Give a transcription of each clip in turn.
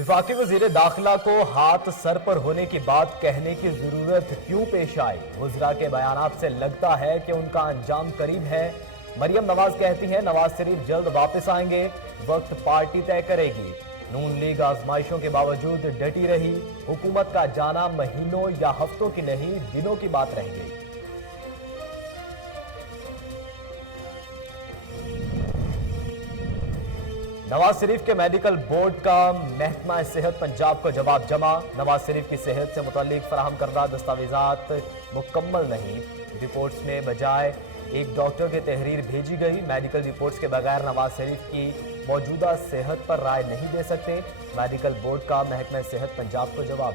वफाकी वजीर दाखिला को हाथ सर पर होने की बात कहने की जरूरत क्यों पेश आई? वज़रा के बयानात से लगता है कि उनका अंजाम करीब है। मरियम नवाज कहती हैं नवाज शरीफ जल्द वापस आएंगे, वक्त पार्टी तय करेगी। नून लीग आजमाइशों के बावजूद डटी रही, हुकूमत का जाना महीनों या हफ्तों की नहीं दिनों की बात रह गई। नवाज शरीफ के मेडिकल बोर्ड का महकमा सेहत पंजाब को जवाब जमा। नवाज शरीफ की सेहत से मुतालिक फराहम करदा दस्तावेजात मुकम्मल नहीं, रिपोर्ट्स में बजाय एक डॉक्टर की तहरीर भेजी गई। मेडिकल रिपोर्ट्स के बगैर नवाज शरीफ की मौजूदा सेहत पर राय नहीं दे सकते। मेडिकल बोर्ड का महकमा सेहत पंजाब को जवाब।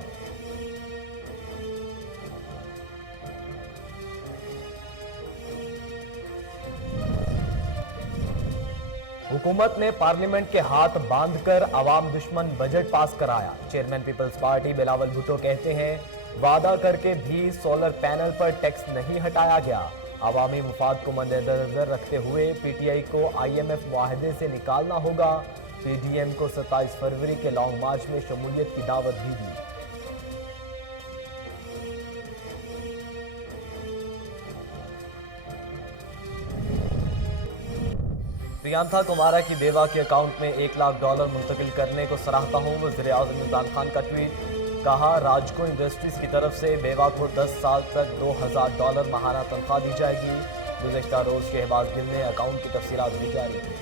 हुकूमत ने पार्लियामेंट के हाथ बांधकर अवाम दुश्मन बजट पास कराया। Chairman Peoples Party Bilawal Bhutto कहते हैं वादा करके भी सोलर पैनल पर टैक्स नहीं हटाया गया। अवामी मुफाद को मद्देनजर रखते हुए पीटीआई को IMF मुआहदे से निकालना होगा। PDM को 27 फरवरी के लॉन्ग मार्च में शमूलियत की दावत भी दी। प्रियंका कुमारा की बेवा के अकाउंट में $1 लाख मुंतकिल करने को सराहता हूं। वज़ीर-ए-आज़म इमरान खान का ट्वीट। कहा राजको इंडस्ट्रीज की तरफ से बेवा को 10 साल तक $2000 माहाना तनख्वाह दी जाएगी। गुज़श्ता रोज शहबाज गिल ने अकाउंट की तफसीलात भी जारी की।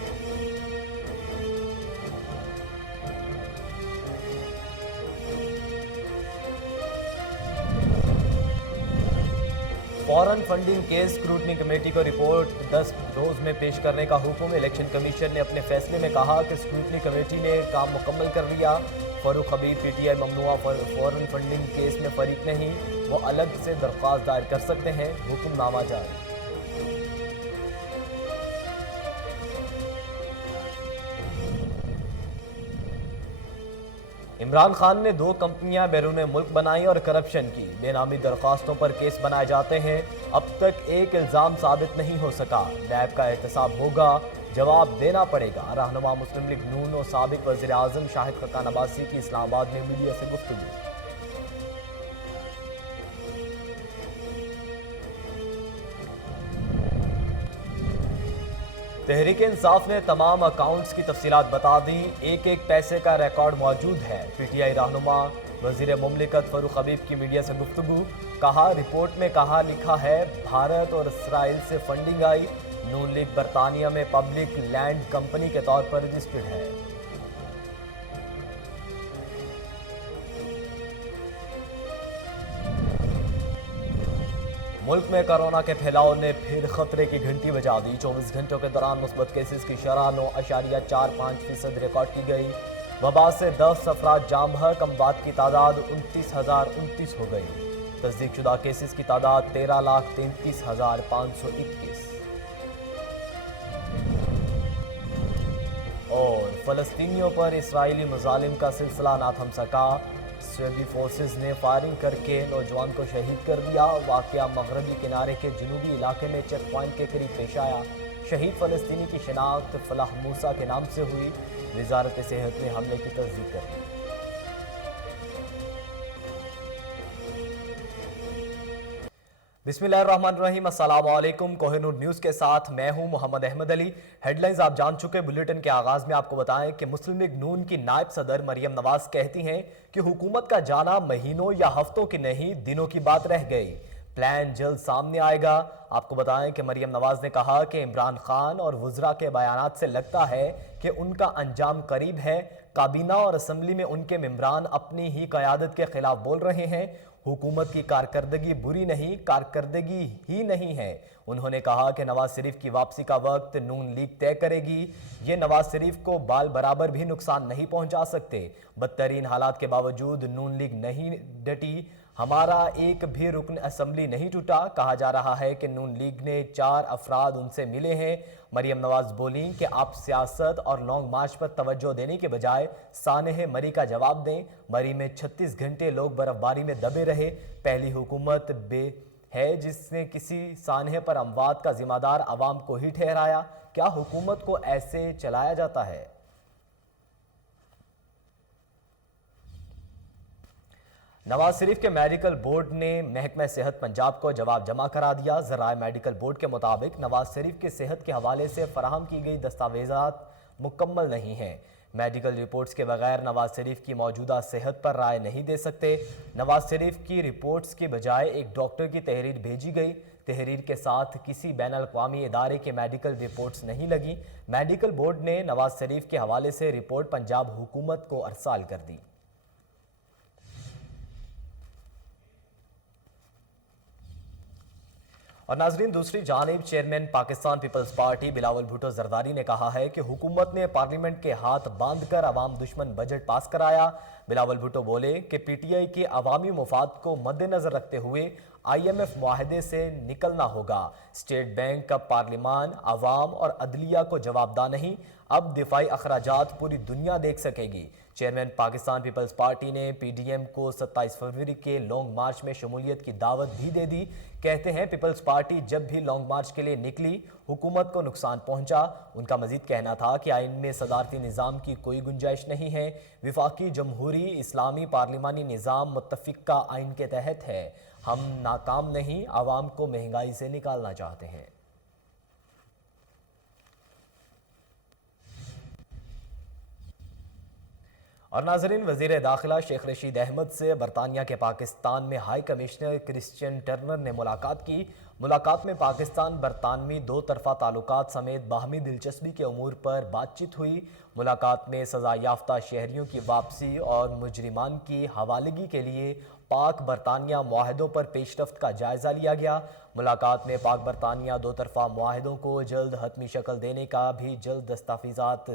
Foreign funding case scrutiny committee को रिपोर्ट 10 रोज में पेश करने का हुक्म। इलेक्शन कमीशन ने अपने फैसले में कहा कि स्क्रूटनी कमेटी ने काम मुकम्मल कर लिया। फारूक हबीब PTI ममनुआ फॉरेन फंडिंग केस में फरीक नहीं, वो अलग से दरख्वास्त दायर कर सकते हैं। हुक्मनामा जारी। इमरान खान ने 2 कंपनियां बैरून मुल्क बनाई और करप्शन की। बेनामी दरख्वास्तों पर केस बनाए जाते हैं। अब तक एक इल्जाम साबित नहीं हो सका। नैब का एहतसाब होगा, जवाब देना पड़ेगा। रहनुमा मुस्लिम लीग नून और साबिक वज़ीर आज़म शाहिद खकान अब्बासी की इस्लामाबाद में मीडिया से गुफ्तगू। तहरीक इंसाफ ने तमाम अकाउंट्स की तफसीलात बता दी। एक एक पैसे का रिकॉर्ड मौजूद है। PTI रहनुमा वज़ीर मुमलिकत फारूक हबीब की मीडिया से गुफ्तगू। कहा रिपोर्ट में कहा लिखा है भारत और इसराइल से फंडिंग आई। नून लीग बरतानिया में पब्लिक लैंड कंपनी के तौर पर रजिस्टर्ड है। मुल्क में कोरोना के फैलाव ने फिर खतरे की घंटी बजा दी। 24 घंटों के दौरान मुस्बत केसेस की शरह 9.45% रिकॉर्ड की गई। वबा से 10 अफराद जाम बहक, अमवात की तादाद 29,029 हो गई। तस्दीक शुदा केसेस की तादाद 13,33,521। और फलस्तीनियों पर इसराइली मुजालिम का सिलसिला ना थम सका। इजरायली फोर्सेस ने फायरिंग करके नौजवान को शहीद कर दिया। वाकया मगरबी किनारे के जनूबी इलाके में चेक पॉइंट के करीब पेश आया। शहीद फलस्तीनी की शिनाख्त फलाह मूसा के नाम से हुई। वजारत सेहत ने हमले की तस्दीक कर दी। बिस्मिल्लाहिर्रहमानिर्रहीम, अस्सलाम वालेकुम। कोहिनूर न्यूज़ के साथ मैं हूं मोहम्मद अहमद अली। हेडलाइंस आप जान चुके। बुलेटिन के आगाज में आपको बताएं कि मुस्लिम लीग नून की नायब सदर मरियम नवाज कहती हैं कि हुकूमत का जाना महीनों या हफ्तों की नहीं दिनों की बात रह गई। प्लान जल्द सामने आएगा। आपको बताएं कि मरियम नवाज ने कहा कि इमरान खान और वज़रा के बयानात से लगता है कि उनका अंजाम करीब है। काबीना और असम्बली में उनके मेंबरान अपनी ही क़यादत के खिलाफ बोल रहे हैं। हुकूमत की कारकर्दगी बुरी नहीं, कारकर्दगी ही नहीं है। उन्होंने कहा कि नवाज शरीफ की वापसी का वक्त नून लीग तय करेगी। ये नवाज शरीफ को बाल बराबर भी नुकसान नहीं पहुंचा सकते। बदतरीन हालात के बावजूद नून लीग नहीं डटी। हमारा एक भी रुकन असम्बली नहीं टूटा। कहा जा रहा है कि नून लीग ने 4 अफराद उनसे मिले हैं। मरियम नवाज बोली कि आप सियासत और लॉन्ग मार्च पर तवज्जो देने के बजाय सानह मरी का जवाब दें। मरी में 36 घंटे लोग बर्फबारी में दबे रहे। पहली हुकूमत है जिसने किसी सानह पर अमवात का जिम्मेदार अवाम को ही ठहराया। क्या हुकूमत को ऐसे चलाया जाता है? नवाज शरीफ के मेडिकल बोर्ड ने महकमा सेहत पंजाब को जवाब जमा करा दिया। ज़राए मेडिकल बोर्ड के मुताबिक नवाज शरीफ की सेहत के हवाले से फराहम की गई दस्तावेज़ात मुकम्मल नहीं हैं। मेडिकल रिपोर्ट्स के बगैर नवाज शरीफ की मौजूदा सेहत पर राय नहीं दे सकते। नवाज शरीफ की रिपोर्ट्स के बजाय एक डॉक्टर की तहरीर भेजी गई। तहरीर के साथ किसी बैन अल-अक़वामी इदारे के मेडिकल रिपोर्ट्स नहीं लगी। मेडिकल बोर्ड ने नवाज शरीफ के हवाले से रिपोर्ट पंजाब हुकूमत को अरसाल कर दी। और नाजरीन, दूसरी जानिब chairman Pakistan Peoples Party Bilawal Bhutto Zardari ने कहा है कि हुकूमत ने पार्लियामेंट के हाथ बांध कर अवाम दुश्मन बजट पास कराया। बिलावल भुट्टो बोले कि पीटीआई के अवामी मुफाद को मद्देनजर रखते हुए IMF मुआहदे से निकलना होगा। स्टेट बैंक का पार्लिमान अवाम और अदलिया को जवाबदा नहीं, अब दिफाई अखराजात पूरी दुनिया देख सकेगी। चेयरमैन पाकिस्तान पीपल्स पार्टी ने PDM को 27 फरवरी के लॉन्ग मार्च में शमूलियत की दावत भी दे दी। कहते हैं पीपल्स पार्टी जब भी लॉन्ग मार्च के लिए निकली हुकूमत को नुकसान पहुंचा। उनका मजीद कहना था कि आइन में सदारती निज़ाम की कोई गुंजाइश नहीं है। विफाकी जमहूरी इस्लामी पार्लिमानी निज़ाम मुत्तफ़िका आइन के तहत है। हम नाकाम नहीं, आवाम को महंगाई से निकालना चाहते हैं। और नाजरीन, वज़ीर दाखिला शेख रशीद अहमद से बरतानिया के पाकिस्तान में हाई कमिश्नर क्रिश्चियन टर्नर ने मुलाकात की। मुलाकात में पाकिस्तान बरतानवी दो तरफ़ा ताल्लुकात समेत बाहमी दिलचस्पी के अमूर पर बातचीत हुई। मुलाकात में सज़ा याफ्ता शहरियों की वापसी और मुजरिमान की हवालगी के लिए पाक बरतानिया मुआहदों पर पेशरफ्त का जायज़ा लिया गया। मुलाकात में पाक बरतानिया दो तरफ़ा मुआहदों को जल्द हतमी शक्ल देने का भी जल्द दस्तावेज़ात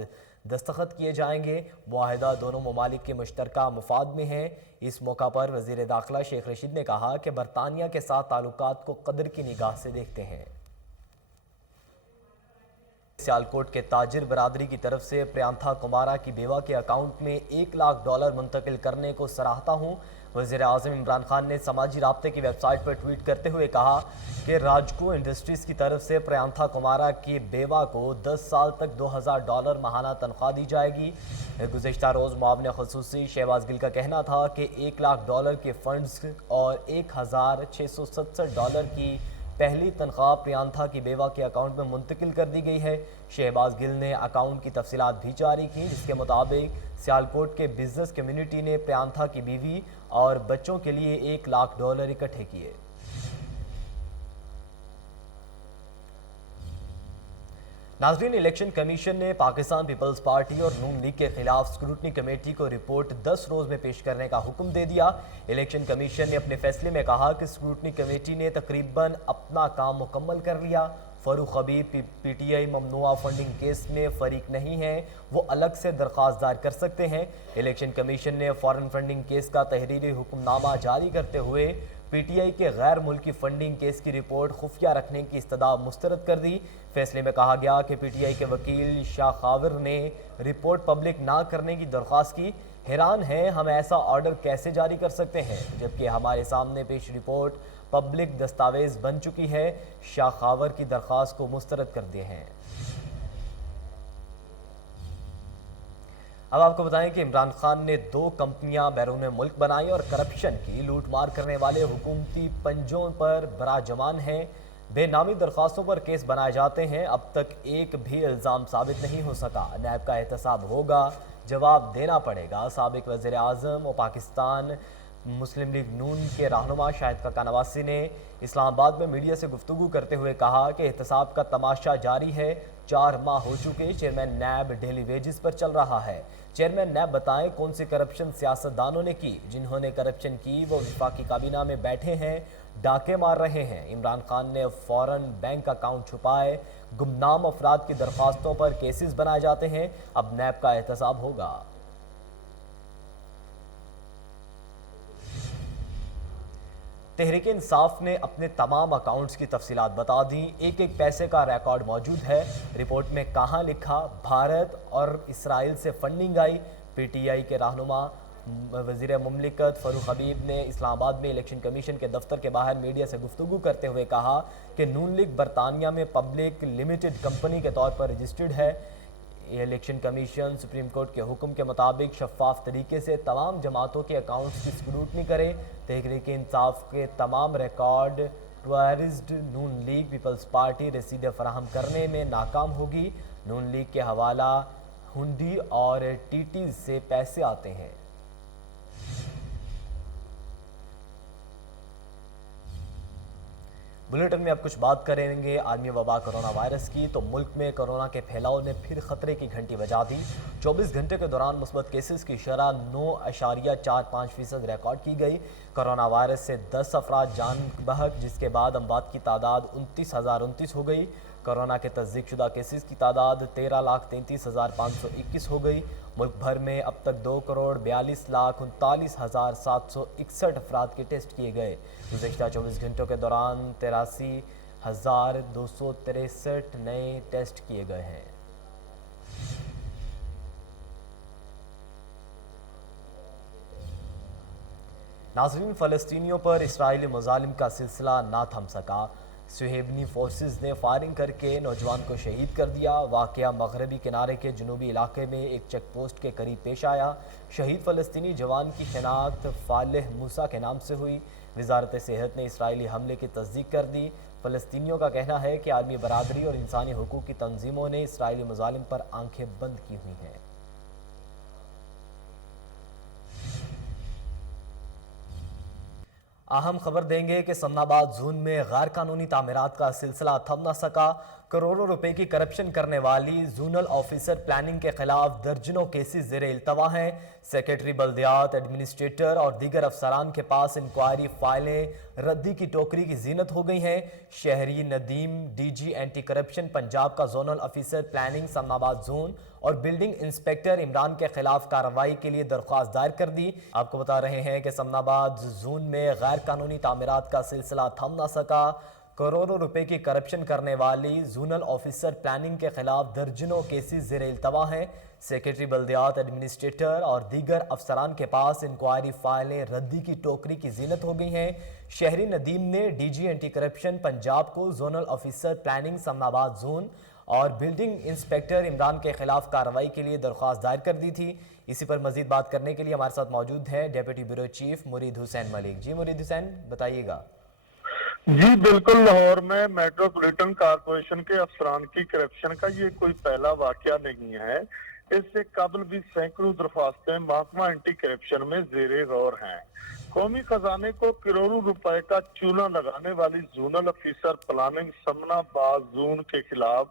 दस्तखत किए जाएंगे। मुआहदा दोनों ममालिक के मुश्तरका मुफाद में है। इस मौका पर वज़ीर दाखिला शेख रशीद ने कहा कि बरतानिया के साथ ताल्लुकात को कदर की निगाह से देखते हैं। सियालकोट के ताजिर बरादरी की तरफ से प्रियंथा कुमारा की बेवा के अकाउंट में $1 लाख मुंतकिल करने को सराहता हूँ। वज़ीर आज़म इमरान खान ने समाजी राब्ते की वेबसाइट पर ट्वीट करते हुए कहा कि राजको इंडस्ट्रीज़ की तरफ से प्रियंथा कुमारा की बेवा को 10 साल तक $2000 माहाना तनख्वाह दी जाएगी। गुज़िश्ता रोज़ मुआविन ख़ुसूसी शहबाज गिल का कहना था कि $1 लाख के फ़ंड्स और $1667 की पहली तनख्वाह प्रियंथा की बेवा के अकाउंट में मुंतकिल कर दी गई है। शहबाज गिल ने अकाउंट की तफसीलात भी जारी की, जिसके मुताबिक सियालकोट के बिजनेस कम्युनिटी ने प्रियंथा की बीवी और बच्चों के लिए $1 लाख इकट्ठे किए। नाज़रीन, इलेक्शन कमीशन ने पाकिस्तान पीपल्स पार्टी और नून लीग के खिलाफ स्क्रूटनी कमेटी को रिपोर्ट 10 रोज़ में पेश करने का हुक्म दे दिया। इलेक्शन कमीशन ने अपने फैसले में कहा कि स्क्रूटनी कमेटी ने तकरीबन अपना काम मुकम्मल कर लिया। फ़ारूक हबीब PTI ममनुआ फंडिंग केस में फ़रीक नहीं है, वो अलग से दरख्वास्त दायर कर सकते हैं। इलेक्शन कमीशन ने फॉरेन फंडिंग केस का तहरीरी हुक्मनामा जारी करते हुए PTI के गैर मुल्की फंडिंग केस की रिपोर्ट खुफिया रखने की इस्तदा मुस्तरद कर दी। फैसले में कहा गया कि PTI के वकील शाह खाविर ने रिपोर्ट पब्लिक ना करने की दरख्वास्त की। हैरान हैं, हम ऐसा ऑर्डर कैसे जारी कर सकते हैं जबकि हमारे सामने पेश रिपोर्ट पब्लिक दस्तावेज बन चुकी है। शाह खाविर की दरख्वास्त को मुस्तरद कर दिए हैं। अब आपको बताएं कि इमरान खान ने 2 कंपनियां बैरून मुल्क बनाई और करप्शन की लूट मार करने वाले हुकूमती पंजों पर बराजमान हैं। बेनामी दरख्वास्तों पर केस बनाए जाते हैं, अब तक एक भी इल्ज़ाम साबित नहीं हो सका। नैब का एहतसाब होगा, जवाब देना पड़ेगा। साबिक वज़ीर आज़म और पाकिस्तान मुस्लिम लीग नून के रहनुमा शाहिद खाका नवासी ने इस्लामाबाद में मीडिया से गुफ्तगू करते हुए कहा कि एहतसाब का तमाशा जारी है। 4 माह हो चुके चेयरमैन नैब डेली वेजेस पर चल रहा है। चेयरमैन नैब बताएं कौन सी करप्शन सियासतदानों ने की। जिन्होंने करप्शन की वो विफाकी काबीना में बैठे हैं, डाके मार रहे हैं। इमरान खान ने फॉरेन बैंक अकाउंट छुपाए, गुमनाम अफराद की दरख्वास्तों पर केसेस बनाए जाते हैं। अब नैब का एहतसाब होगा। तहरीक इंसाफ ने अपने तमाम अकाउंट्स की तफसीलात बता दी। एक एक पैसे का रिकॉर्ड मौजूद है। रिपोर्ट में कहाँ लिखा भारत और इसराइल से फंडिंग आई। PTI के रहनुमा वज़ीर मुमलिकत फ़ारूक हबीब ने इस्लामाबाद में इलेक्शन कमीशन के दफ्तर के बाहर मीडिया से गुफ्तगू करते हुए कहा कि नून लीग बरतानिया में पब्लिक लिमिटेड कंपनी के तौर पर रजिस्टर्ड है। یہ الیکشن کمیشن سپریم کورٹ کے حکم کے مطابق شفاف طریقے سے تمام جماعتوں کے اکاؤنٹس کی اسکروٹنی کرے۔ تحریک انصاف کے تمام ریکارڈ ٹوائرزڈ نون لیگ پیپلز پارٹی رسیدیں فراہم کرنے میں ناکام ہوگی۔ نون لیگ کے حوالہ ہنڈی اور ٹی ٹیز سے پیسے آتے ہیں۔ بلیٹن میں اب کچھ بات کریں گے عالمی وبا کرونا وائرس کی۔ تو ملک میں کرونا کے پھیلاؤ نے پھر خطرے کی گھنٹی بجا دی۔ 24 گھنٹے کے دوران مثبت کیسز کی شرح 9.45% ریکارڈ کی گئی۔ کرونا وائرس سے 10 افراد جان بحق، جس کے بعد اموات کی تعداد 29,029 ہو گئی۔ کرونا کے تصدیق شدہ کیسز کی تعداد 13,33,521 ہو گئی۔ ملک بھر میں اب تک 2,42,39,761 افراد کے ٹیسٹ کیے گئے۔ گزشتہ 24 گھنٹوں کے دوران 83,263 نئے ٹیسٹ کیے گئے ہیں۔ ناظرین، فلسطینیوں پر اسرائیلی مظالم کا سلسلہ نہ تھم سکا۔ صہیونی فورسز نے فائرنگ کر کے نوجوان کو شہید کر دیا۔ واقعہ مغربی کنارے کے جنوبی علاقے میں ایک چیک پوسٹ کے قریب پیش آیا۔ شہید فلسطینی جوان کی شناخت فالح موسیٰ کے نام سے ہوئی۔ وزارت صحت نے اسرائیلی حملے کی تصدیق کر دی۔ فلسطینیوں کا کہنا ہے کہ عالمی برادری اور انسانی حقوق کی تنظیموں نے اسرائیلی مظالم پر آنکھیں بند کی ہوئی ہیں۔ اہم خبر دیں گے کہ سمن آباد زون میں غیر قانونی تعمیرات کا سلسلہ تھم نہ سکا۔ کروڑوں روپے کی کرپشن کرنے والی زونل آفیسر پلاننگ کے خلاف درجنوں کیسز زیر التوا ہیں۔ سیکرٹری بلدیات، ایڈمنسٹریٹر اور دیگر افسران کے پاس انکوائری فائلیں ردی کی ٹوکری کی زینت ہو گئی ہیں۔ شہری Nadeem D G anti corruption Punjab کا زونل آفیسر پلاننگ سمن آباد زون اور بلڈنگ انسپیکٹر عمران کے خلاف کارروائی کے لیے درخواست دائر کر دی۔ آپ کو بتا رہے ہیں کہ سمن آباد زون میں غیر قانونی تعمیرات کا سلسلہ تھم نہ سکا۔ کروڑوں روپے کی کرپشن کرنے والی زونل آفیسر پلاننگ کے خلاف درجنوں کیسز زیر التوا ہیں۔ سیکرٹری بلدیات، ایڈمنسٹریٹر اور دیگر افسران کے پاس انکوائری فائلیں ردی کی ٹوکری کی زینت ہو گئی ہیں۔ شہری ندیم نے D G anti corruption Punjab کو زونل آفیسر پلاننگ سمن آباد زون اور بلڈنگ انسپیکٹر عمران کے خلاف کارروائی کے لیے درخواست دائر کر دی تھی۔ اسی پر مزید بات کرنے کے لیے ہمارے ساتھ موجود ہے ڈیپٹی بیورو چیف مرید حسین ملک۔ جی مرید حسین، بتائیے گا۔ جی بالکل، لاہور میں میٹروپولیٹن کارپوریشن کے افسران کی کرپشن کا یہ کوئی پہلا واقعہ نہیں ہے۔ اس سے قبل بھی سینکڑوں درخواستیں محکمہ اینٹی کرپشن میں زیر غور ہیں۔ قومی خزانے کو کروڑوں روپے کا چونا لگانے والی زونل افیسر پلاننگ سمن آباد زون کے خلاف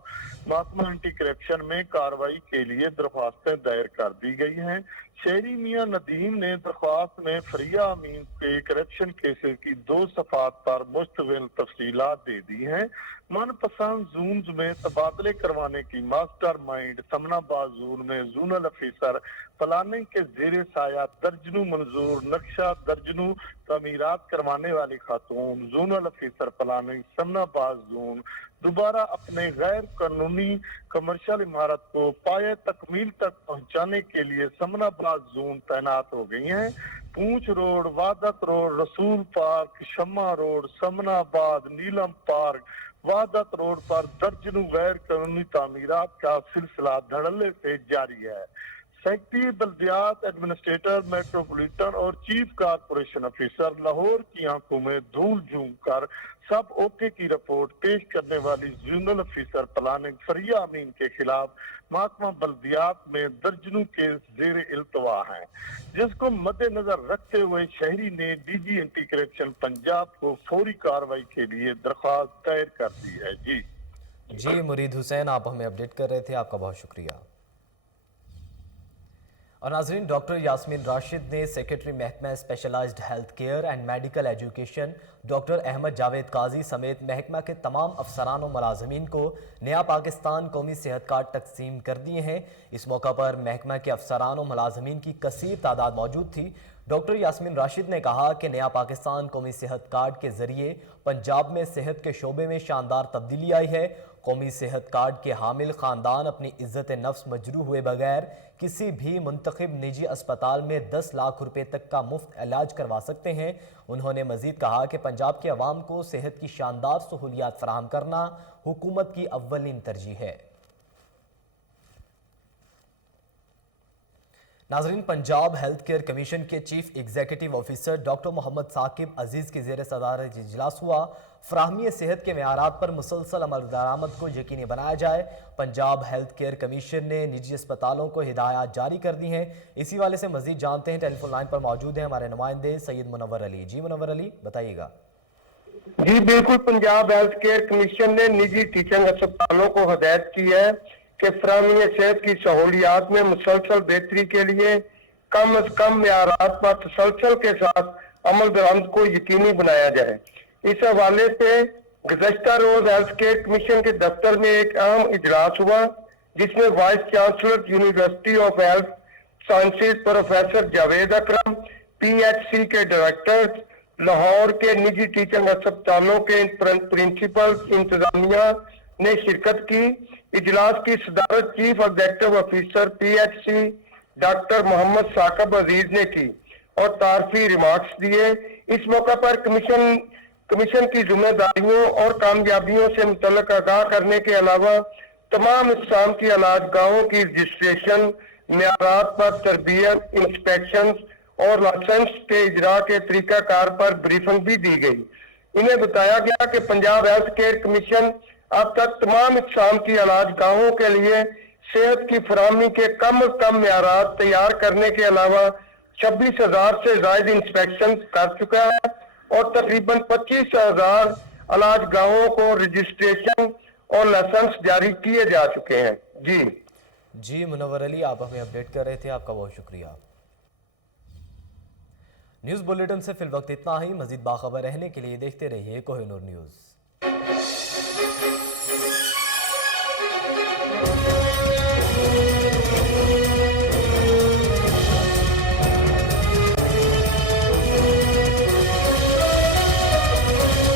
محکمہ اینٹی کرپشن میں کارروائی کے لیے درخواستیں دائر کر دی گئی ہیں۔ شہری میاں ندیم نے درخواست میں فریہ امین کے کرپشن کیسز کی 2 صفحات پر مشتمل تفصیلات دے دی ہیں۔ من پسند زونز میں تبادلے کروانے کی ماسٹر مائنڈ سمن آباد زون میں زونل افیسر پلاننگ کے زیر سایہ درجنوں منظور نقشہ درجنوں تعمیرات کروانے والی خاتون زونل افیسر پلاننگ سمن آباد زون دوبارہ اپنے غیر قانونی کمرشل عمارت کو پایہ تکمیل تک پہنچانے کے لیے سمن آباد زون تعینات ہو گئی ہیں۔ پونچھ روڈ، وحدت روڈ، رسول پارک، شمع روڈ، سمن آباد، نیلم پارک، وحدت روڈ پر درجنوں غیر قانونی تعمیرات کا سلسلہ دھڑلے سے جاری ہے۔ سیکرٹری بلدیات، ایڈمنسٹریٹر میٹروپولیٹن اور چیف کارپوریشن افیسر لاہور کی آنکھوں میں دھول جھونک کر سب اوکے کی رپورٹ پیش کرنے والی زونل افیسر پلاننگ فریہ امین کے خلاف محکمہ بلدیات میں درجنوں کیس زیر التوا ہیں، جس کو مد نظر رکھتے ہوئے شہری نے D G anti corruption Punjab کو فوری کارروائی کے لیے درخواست دائر کر دی ہے۔ جی مرید حسین، آپ ہمیں اپڈیٹ کر رہے تھے، آپ کا بہت شکریہ۔ اور ناظرین، ڈاکٹر یاسمین راشد نے سیکرٹری محکمہ specialised health care and medical education doctor Ahmad Javed Qazi سمیت محکمہ کے تمام افسران و ملازمین کو نیا پاکستان قومی صحت کارڈ تقسیم کر دیے ہیں۔ اس موقع پر محکمہ کے افسران و ملازمین کی کثیر تعداد موجود تھی۔ ڈاکٹر یاسمین راشد نے کہا کہ نیا پاکستان قومی صحت کارڈ کے ذریعے پنجاب میں صحت کے شعبے میں شاندار تبدیلی آئی ہے۔ قومی صحت کارڈ کے حامل خاندان اپنی عزت نفس مجروح ہوئے بغیر کسی بھی منتخب نجی اسپتال میں 10 لاکھ روپے تک کا مفت علاج کروا سکتے ہیں۔ انہوں نے مزید کہا کہ پنجاب کے عوام کو صحت کی شاندار سہولیات فراہم کرنا حکومت کی اولین ترجیح ہے۔ नाजरीन, पंजाब हेल्थ केयर कमीशन के chief executive officer doctor Mohammad Saqib Aziz की ज़ेर सदारत इजलास हुआ। फ्राहमी सेहत के मेयारात पर मुसलसल अमल दरामद को यकीनी बनाया जाए। पंजाब हेल्थ केयर कमीशन ने निजी अस्पतालों को हिदायत जारी कर दी हैं। इसी वाले से मजीद जानते हैं, टेलीफोन लाइन पर मौजूद हैं हमारे नुमाइंदे सैयद मुनव्वर अली। जी मुनव्वर अली, बताइएगा। जी बिल्कुल, पंजाब हेल्थ केयर कमीशन ने निजी टीचिंग अस्पतालों को हदायत की है कि फ्राहमी सेहत की सहूलियात में मुसलसल बेहतरी के लिए कम अज कम मेयारात पर तसलसल के साथ अमल दरामद को यकीनी बनाया जाए। इस हवाले से गुज़श्ता रोज हेल्थ केयर कमीशन के दफ्तर में एक अहम इजलास हुआ, जिसमें vice chancellor university of health sciences professor Javed Akram, PHC के डायरेक्टर, लाहौर के निजी टीचिंग अस्पतालों के प्रिंसिपल इंतजामिया ने शिरकत की। इजलास की सदारत chief executive officer PHC doctor Mohammad Saqib Aziz ने की और तारफी रिमार्क्स दिए। इस मौका पर कमीशन की जिम्मेदारियों और कामयाबियों से मुतल्लिक आगाह करने के अलावा तमाम इस्लाम की अलाजगाहों की रजिस्ट्रेशन, मेयारात पर तरबियत, इंस्पेक्शन और लाइसेंस के इजरा के तरीकाकार पर ब्रीफिंग भी दी गई। इन्हें बताया गया कि पंजाब हेल्थ केयर कमीशन अब तक तमाम इस्लाम की अलाजगाहों के लिए सेहत की फराहमी के कम अज कम मेयारात तैयार करने के अलावा 26,000 से ज्यादा इंस्पेक्शन कर चुका है और तकरीबन 25,000 अलाजगाहों को रजिस्ट्रेशन और लाइसेंस जारी किए जा चुके हैं। जी मुनव्वर अली, आप हमें अपडेट कर रहे थे, आपका बहुत शुक्रिया। न्यूज़ बुलेटिन से फिल वक्त इतना ही। मजीद बाखबर रहने के लिए देखते रहिए कोहिनूर न्यूज़।